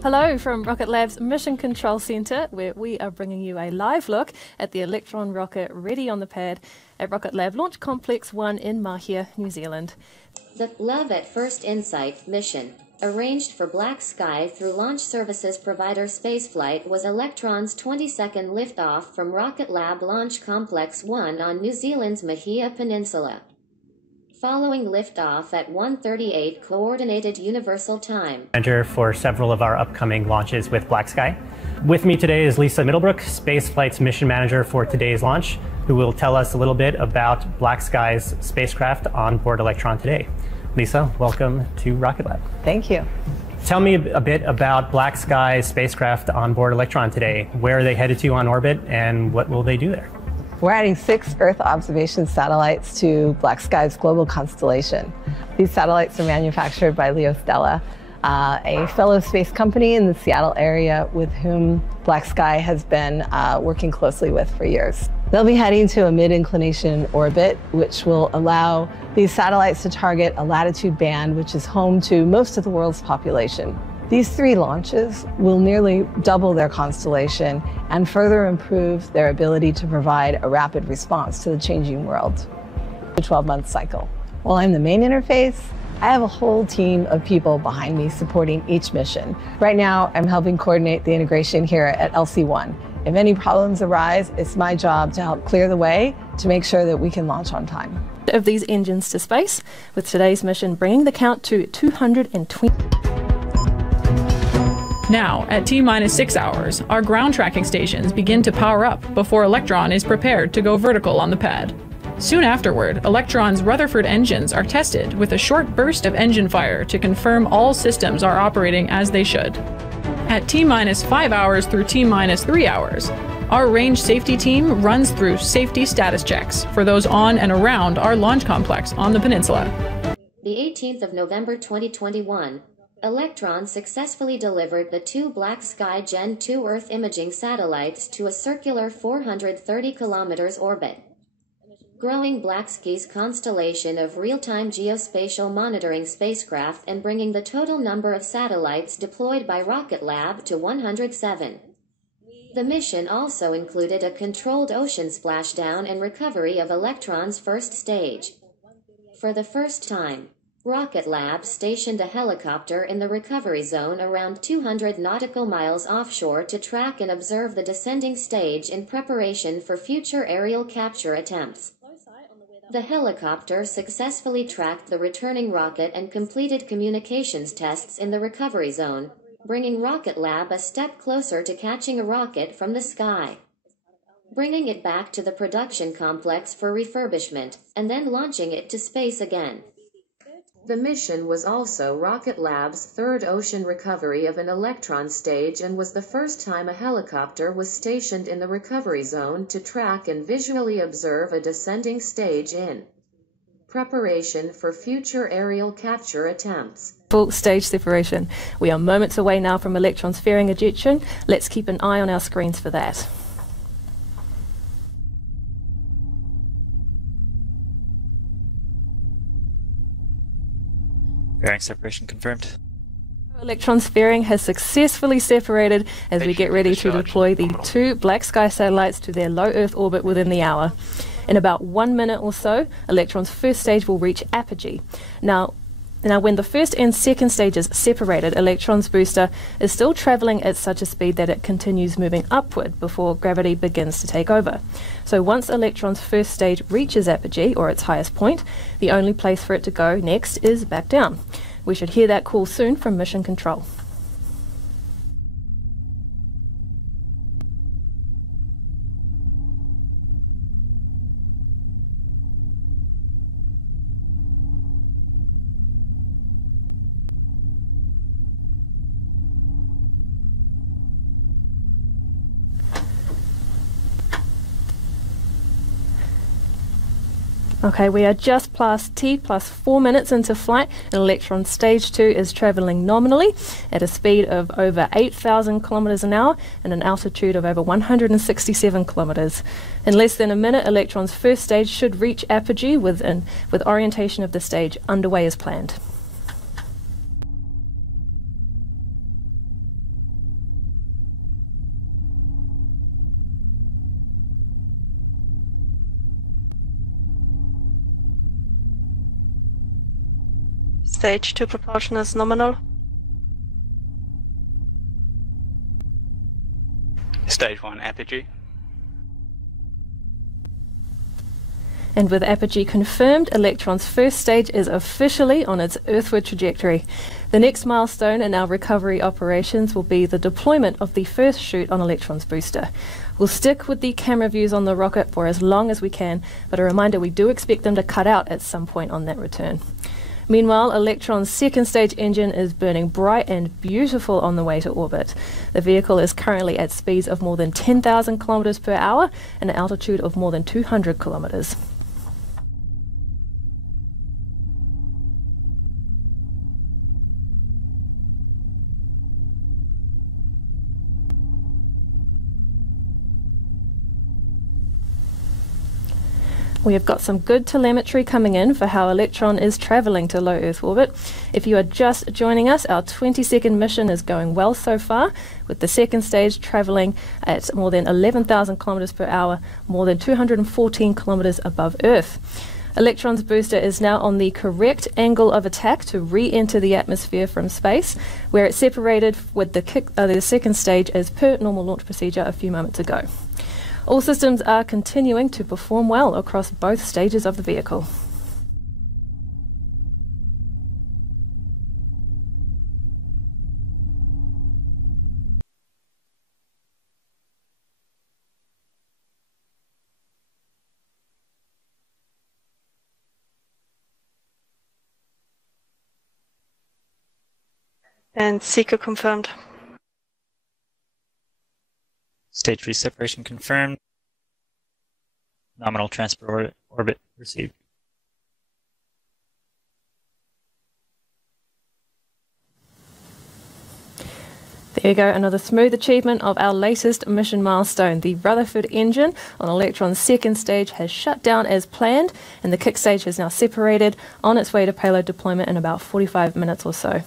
Hello from Rocket Lab's Mission Control Centre, where we are bringing you a live look at the Electron rocket ready on the pad at Rocket Lab Launch Complex 1 in Mahia, New Zealand. The Love at First Insight mission, arranged for BlackSky through launch services provider Spaceflight, was Electron's 22nd liftoff from Rocket Lab Launch Complex 1 on New Zealand's Mahia Peninsula. Following liftoff at 1:38 Coordinated Universal Time. Manager for several of our upcoming launches with BlackSky. With me today is Lisa Middlebrook, Spaceflight's mission manager for today's launch, who will tell us a little bit about BlackSky's spacecraft on board Electron today. Lisa, welcome to Rocket Lab. Thank you. Tell me a bit about BlackSky's spacecraft on board Electron today. Where are they headed to on orbit, and what will they do there? We're adding 6 Earth observation satellites to BlackSky's global constellation. These satellites are manufactured by LeoStella, a fellow space company in the Seattle area with whom BlackSky has been working closely with for years. They'll be heading to a mid-inclination orbit, which will allow these satellites to target a latitude band which is home to most of the world's population. These 3 launches will nearly double their constellation and further improve their ability to provide a rapid response to the changing world. A 12-month cycle. While I'm the main interface, I have a whole team of people behind me supporting each mission. Right now, I'm helping coordinate the integration here at LC1. If any problems arise, it's my job to help clear the way to make sure that we can launch on time. Of these engines to space, with today's mission bringing the count to 220. Now, at T-minus 6 hours, our ground tracking stations begin to power up before Electron is prepared to go vertical on the pad. Soon afterward, Electron's Rutherford engines are tested with a short burst of engine fire to confirm all systems are operating as they should. At T-minus 5 hours through T-minus 3 hours, our range safety team runs through safety status checks for those on and around our launch complex on the Peninsula. The 18th of November 2021, Electron successfully delivered the 2 BlackSky Gen-2 Earth-imaging satellites to a circular 430 km orbit, growing BlackSky's constellation of real-time geospatial monitoring spacecraft and bringing the total number of satellites deployed by Rocket Lab to 107. The mission also included a controlled ocean splashdown and recovery of Electron's first stage. For the first time, Rocket Lab stationed a helicopter in the recovery zone around 200 nautical miles offshore to track and observe the descending stage in preparation for future aerial capture attempts. The helicopter successfully tracked the returning rocket and completed communications tests in the recovery zone, bringing Rocket Lab a step closer to catching a rocket from the sky, bringing it back to the production complex for refurbishment, and then launching it to space again. The mission was also Rocket Lab's 3rd ocean recovery of an Electron stage and was the first time a helicopter was stationed in the recovery zone to track and visually observe a descending stage in preparation for future aerial capture attempts. Full stage separation. We are moments away now from Electron's fairing ejection. Let's keep an eye on our screens for that. Fairing separation confirmed. Electron's fairing has successfully separated as we get ready to deploy the 2 BlackSky satellites to their low Earth orbit within the hour. In about 1 minute or so, Electron's first stage will reach apogee. Now when the first and second stages separated, Electron's booster is still travelling at such a speed that it continues moving upward before gravity begins to take over. So once Electron's first stage reaches apogee, or its highest point, the only place for it to go next is back down. We should hear that call soon from Mission Control. Okay, we are just past T plus 4 minutes into flight, and Electron Stage 2 is travelling nominally at a speed of over 8,000 kilometres an hour and an altitude of over 167 kilometres. In less than a minute, Electron's first stage should reach apogee with orientation of the stage underway as planned. Stage 2 propulsion is nominal. Stage 1 apogee. And with apogee confirmed, Electron's first stage is officially on its earthward trajectory. The next milestone in our recovery operations will be the deployment of the first chute on Electron's booster. We'll stick with the camera views on the rocket for as long as we can, but a reminder, we do expect them to cut out at some point on that return. Meanwhile, Electron's second stage engine is burning bright and beautiful on the way to orbit. The vehicle is currently at speeds of more than 10,000 kilometers per hour and an altitude of more than 200 kilometers. We have got some good telemetry coming in for how Electron is travelling to low Earth orbit. If you are just joining us, our 20-second mission is going well so far, with the second stage travelling at more than 11,000 kilometers per hour, more than 214 kilometers above Earth. Electron's booster is now on the correct angle of attack to re-enter the atmosphere from space, where it separated with the second stage as per normal launch procedure a few moments ago. All systems are continuing to perform well across both stages of the vehicle. And seeker confirmed. Stage 3 separation confirmed. Nominal transport orbit received. There you go, another smooth achievement of our latest mission milestone. The Rutherford engine on Electron's second stage has shut down as planned, and the kick stage has now separated on its way to payload deployment in about 45 minutes or so.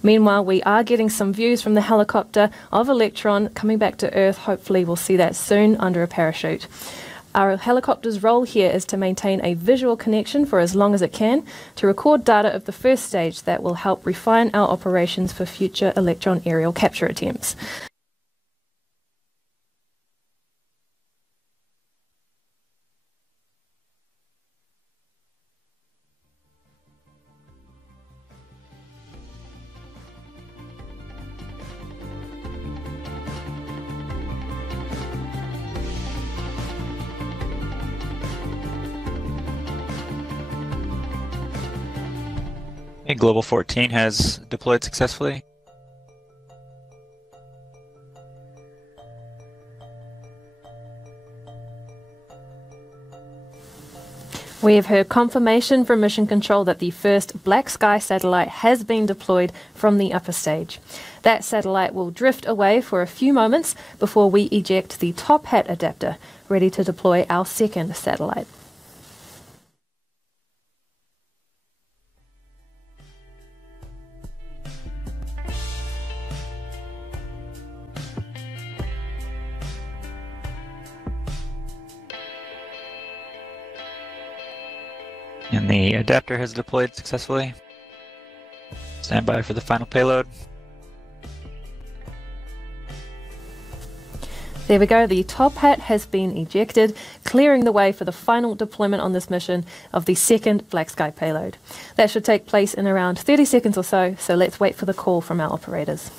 Meanwhile, we are getting some views from the helicopter of Electron coming back to Earth. Hopefully we'll see that soon under a parachute. Our helicopter's role here is to maintain a visual connection for as long as it can, to record data of the first stage that will help refine our operations for future Electron aerial capture attempts. Global 14 has deployed successfully. We have heard confirmation from Mission Control that the first BlackSky satellite has been deployed from the upper stage. That satellite will drift away for a few moments before we eject the top hat adapter, ready to deploy our second satellite. And the adapter has deployed successfully. Stand by for the final payload. There we go, the top hat has been ejected, clearing the way for the final deployment on this mission of the second BlackSky payload. That should take place in around 30 seconds or so let's wait for the call from our operators.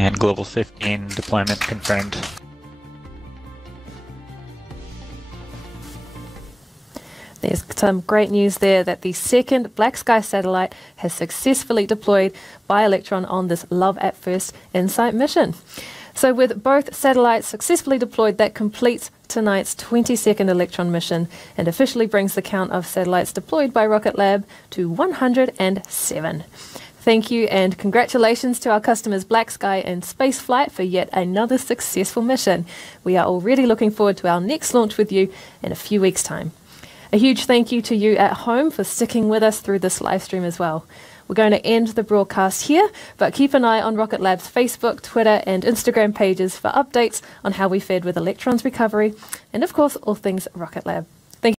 And Global 15 deployment confirmed. There's some great news there that the second BlackSky satellite has successfully deployed by Electron on this Love at First InSight mission. So with both satellites successfully deployed, that completes tonight's 22nd Electron mission and officially brings the count of satellites deployed by Rocket Lab to 107. Thank you and congratulations to our customers BlackSky and Spaceflight for yet another successful mission. We are already looking forward to our next launch with you in a few weeks' time. A huge thank you to you at home for sticking with us through this live stream as well. We're going to end the broadcast here, but keep an eye on Rocket Lab's Facebook, Twitter and Instagram pages for updates on how we fared with Electron's recovery and, of course, all things Rocket Lab.